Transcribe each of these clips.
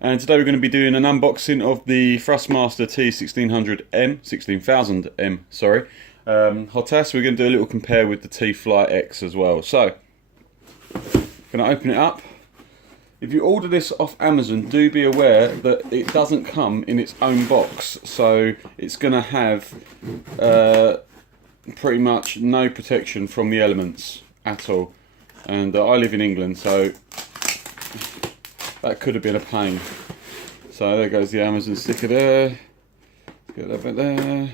and today we're going to be doing an unboxing of the Thrustmaster T16000m, 16000m, sorry, HOTAS. We're going to do a little compare with the HOTAS X as well. So, going to open it up. If you order this off Amazon, do be aware that it doesn't come in its own box, so it's going to have pretty much no protection from the elements at all. And I live in England, so that could have been a pain. So there goes the Amazon sticker there. Get that bit there.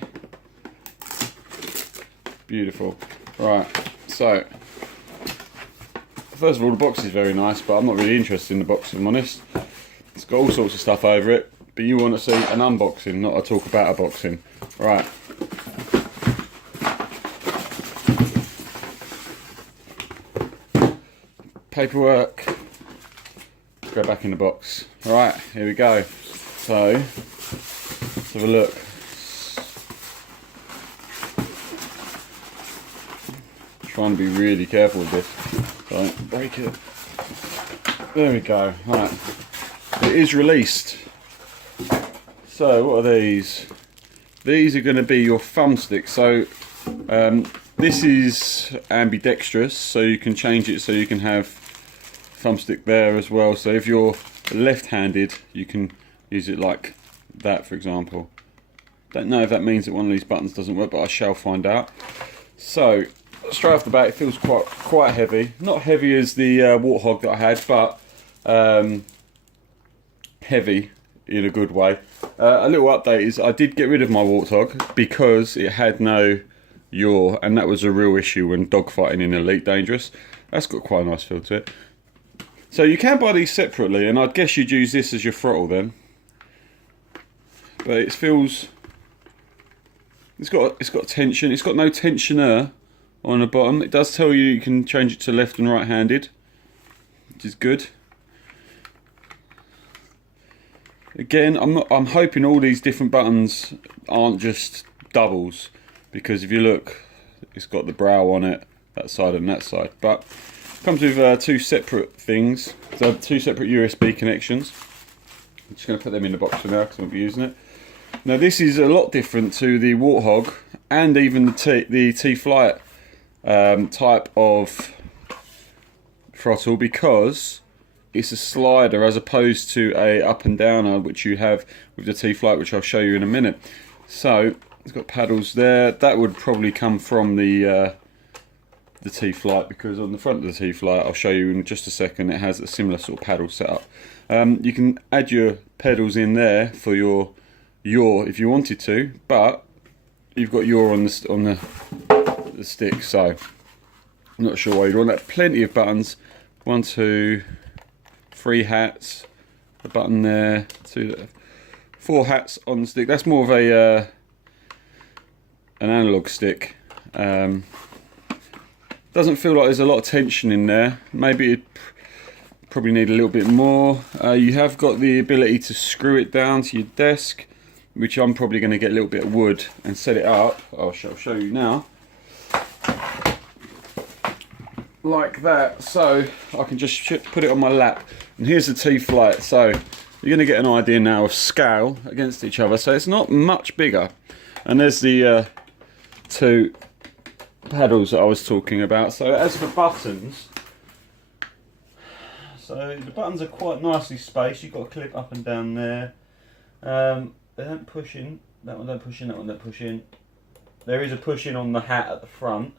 Beautiful. Right, so first of all, the box is very nice, but I'm not really interested in the box, if I'm honest. It's got all sorts of stuff over it, but you want to see an unboxing, not a talk about a boxing. Right. Paperwork. Go back in the box. Alright, here we go. So, let's have a look. Trying to be really careful with this. Don't break it. There we go. Right. It is released. So, what are these? These are going to be your thumbsticks. So, this is ambidextrous, so you can change it so you can have thumbstick there as well. So if you're left-handed, you can use it like that, for example. Don't know if that means that one of these buttons doesn't work, but I shall find out. So straight off the bat, it feels quite heavy. Not heavy as the Warthog that I had, but heavy in a good way. A little update is I did get rid of my Warthog because it had no yaw, and that was a real issue when dogfighting in Elite Dangerous. That's got quite a nice feel to it. So you can buy these separately, and I'd guess you'd use this as your throttle then. But it feels, it's got tension. It's got no tensioner on the bottom. It does tell you can change it to left and right-handed, which is good. Again, I'm hoping all these different buttons aren't just doubles, because if you look, it's got the brow on it, that side and that side. But it comes with two separate things, so two separate USB connections. I'm just going to put them in the box for now because I won't be using it. Now this is a lot different to the Warthog and even the T-Flight type of throttle, because it's a slider as opposed to a up and downer which you have with the T-Flight, which I'll show you in a minute. So it's got paddles there. That would probably come from the T-Flight, because on the front of the T-Flight, I'll show you in just a second, it has a similar sort of paddle setup. You can add your pedals in there for your yaw if you wanted to, but you've got yaw on the stick, so I'm not sure why you'd want that. Plenty of buttons. 1, 2, 3 hats. A button there. 4 hats on the stick. That's more of a an analog stick. Doesn't feel like there's a lot of tension in there. Maybe it probably need a little bit more. You have got the ability to screw it down to your desk, which I'm probably going to get a little bit of wood and set it up. I'll show you now. Like that, so I can just put it on my lap. And here's the T-Flight. So you're going to get an idea now of scale against each other. So it's not much bigger. And there's the two paddles that I was talking about. So as for buttons, so the buttons are quite nicely spaced. You've got a clip up and down there. They don't push in. That one don't push in. That one don't push in. There is a push in on the hat at the front.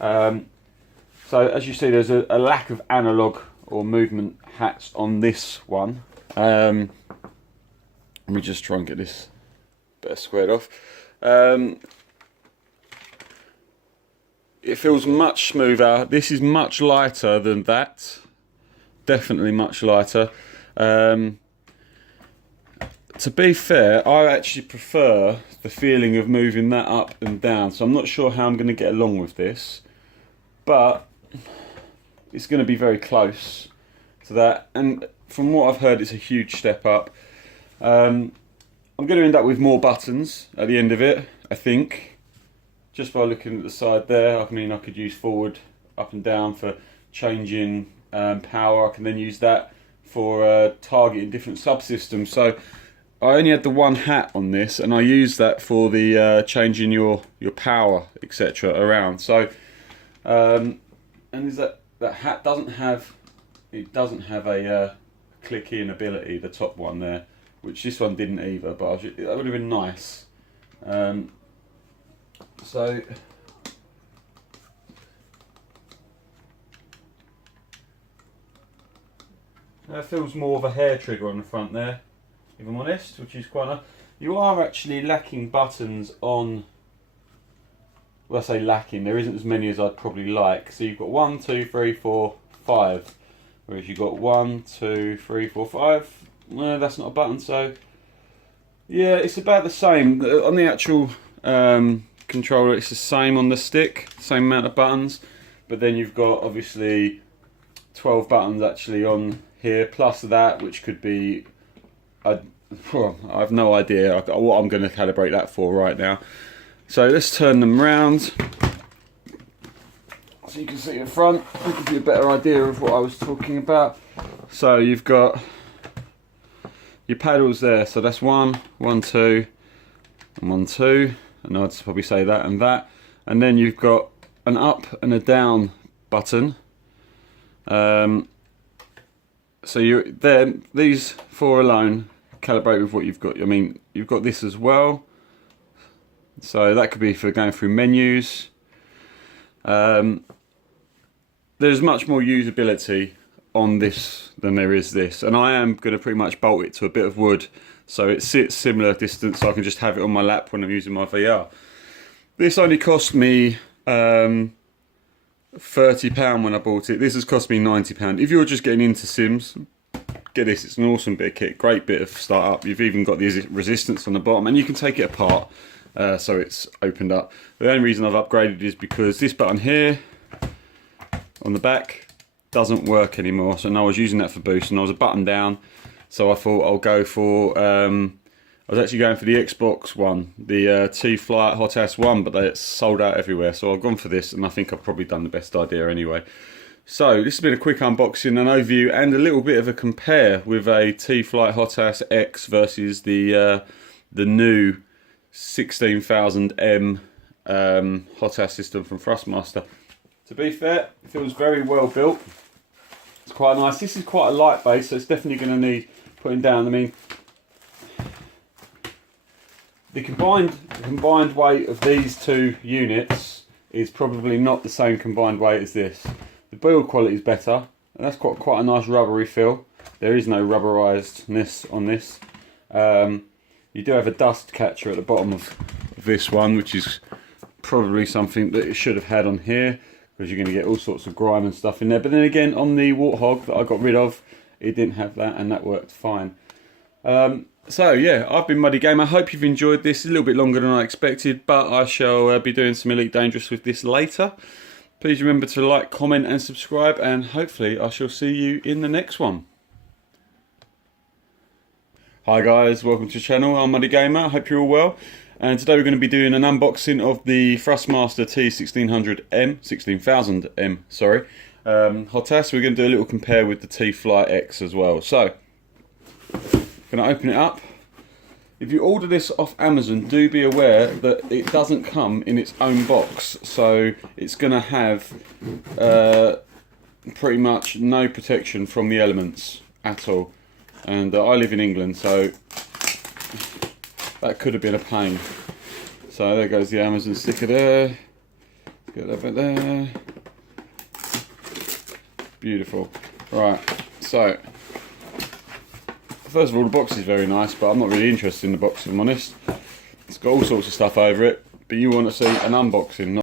So as you see, there's a lack of analog or movement hats on this one. Let me just try and get this better squared off. It feels much smoother. This is much lighter than that. Definitely much lighter. To be fair, I actually prefer the feeling of moving that up and down. So I'm not sure how I'm going to get along with this, but it's going to be very close to that. And from what I've heard, it's a huge step up. I'm going to end up with more buttons at the end of it, I think. Just by looking at the side there, I mean, I could use forward, up and down for changing power. I can then use that for targeting different subsystems. So I only had the one hat on this, and I used that for the changing your power, etc. around. So and is that hat doesn't have a click in ability, the top one there, which this one didn't either, but that would have been nice. So that feels more of a hair trigger on the front there, if I'm honest, which is quite nice. You are actually lacking buttons on, well, I say lacking, there isn't as many as I'd probably like. So you've got 1, 2, 3, 4, 5, whereas you've got 1, 2, 3, 4, 5. No, that's not a button, so yeah, it's about the same. On the actual controller, it's the same on the stick, same amount of buttons, but then you've got obviously 12 buttons actually on here, plus that, which could be, I have no idea what I'm going to calibrate that for right now. So let's turn them round so you can see the front. I'll give you a better idea of what I was talking about. So you've got your paddles there, so that's 1, 1, 2, and 1, 2, and I'd probably say that and that. And then you've got an up and a down button. So you then these 4 alone calibrate with what you've got. I mean, you've got this as well, so that could be for going through menus. There's much more usability on this than there is this, and I am going to pretty much bolt it to a bit of wood so it sits similar distance, so I can just have it on my lap when I'm using my VR. This only cost me £30 when I bought it. This has cost me £90. If you're just getting into Sims, get this. It's an awesome bit of kit, great bit of startup. You've even got the resistance on the bottom, and you can take it apart, so it's opened up. The only reason I've upgraded is because this button here on the back doesn't work anymore. So now I was using that for boost, and I was a button down, so I thought I'll go for I was actually going for the Xbox one, the T-Flight HOTAS 1, but it's sold out everywhere. So I've gone for this, and I think I've probably done the best idea anyway. So this has been a quick unboxing and overview, and a little bit of a compare with a T-Flight HOTAS X versus the new 16000m HOTAS system from Thrustmaster. To be fair, it feels very well built. It's quite nice. This is quite a light base, so it's definitely going to need putting down. I mean, the combined weight of these two units is probably not the same combined weight as this. The build quality is better, and that's quite a nice rubbery feel. There is no rubberizedness on this. You do have a dust catcher at the bottom of this one, which is probably something that it should have had on here, because you're going to get all sorts of grime and stuff in there. But then again, on the Warthog that I got rid of, it didn't have that, and that worked fine. So yeah, I've been Muddy Gamer. I hope you've enjoyed this. A little bit longer than I expected, but I shall be doing some Elite Dangerous with this later. Please remember to like, comment and subscribe, and hopefully I shall see you in the next one. Hi guys, welcome to the channel. I'm Muddy Gamer. I hope you're all well. And today we're going to be doing an unboxing of the Thrustmaster T16000m, sorry, HOTAS. We're going to do a little compare with the T-Flight X as well. So, going to open it up. If you order this off Amazon, do be aware that it doesn't come in its own box. So it's going to have pretty much no protection from the elements at all. And I live in England, so that could have been a pain. So there goes the Amazon sticker there. Get that bit there. Beautiful. Right, so first of all, the box is very nice, but I'm not really interested in the box, if I'm honest. It's got all sorts of stuff over it, but you want to see an unboxing, not